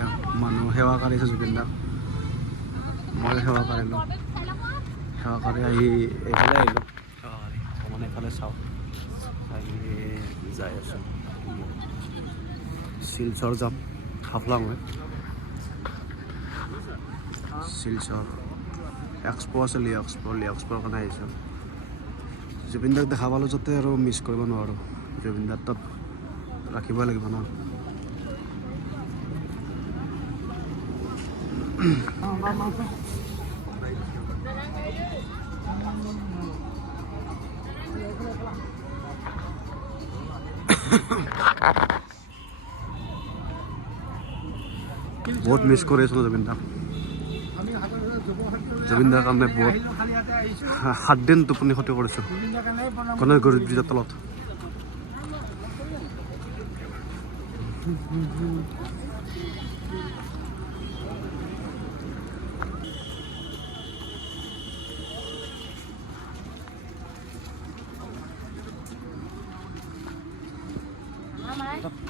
এতিয়া মানুহ সেৱা কৰিছে জুবিন দাক মই সেৱা কৰিলোঁ সেৱা কৰি আহি এইফালে আহিলোঁ সেৱা কৰি অকণমান এইফালে চাওঁ আহি যাই আছোঁ শিলচৰ যাম হাফলং হৈ শিলচৰ এক্সপ' আছে এক্সপ'ৰ কাৰণে আহিছোঁ জুবিন দাক দেখা পালোঁ যাতে আৰু মিছ কৰিব নোৱাৰোঁ জুবিন দাৰ তাত ৰাখিবই লাগিব ন বহুত মিছ কৰি আছিলোঁ জুবিন দাৰ কাৰণে বহুত 7 দিন টোপনি ক্ষতি কৰিছোঁ গণেশগুৰি ব্ৰিজৰ তলত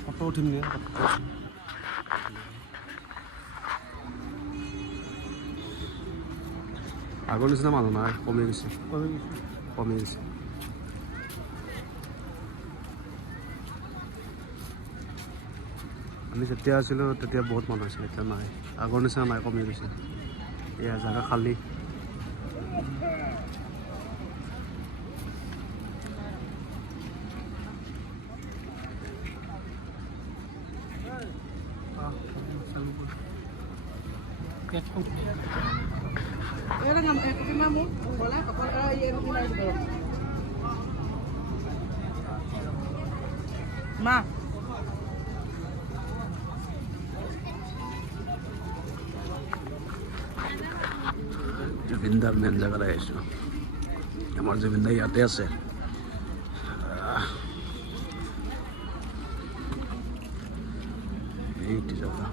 ফটো উঠিম নি আগৰ নিচিনা মানুহ নাই কমি গৈছে আমি যেতিয়া আছিলোঁ তেতিয়া বহুত মানুহ আছিল এতিয়া নাই আগৰ নিচিনা নাই কমি গৈছে এয়া জেগা খালী Ma. জুবিন দাৰ মেইন জেগালৈ আহিছোঁ আমাৰ জুবিন দা ইয়াতে আছে এইটো জেগা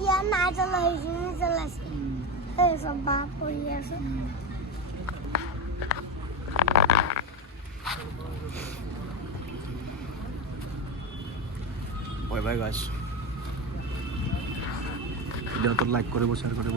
ইয়াৰ নাই জ্বলা সেইখিনি জ্বলাইছে সেই চব বাহ পৰি আছে বাই বাই গাইছ ভিডিঅ'টো লাইক কৰিব শ্বেয়াৰ কৰিব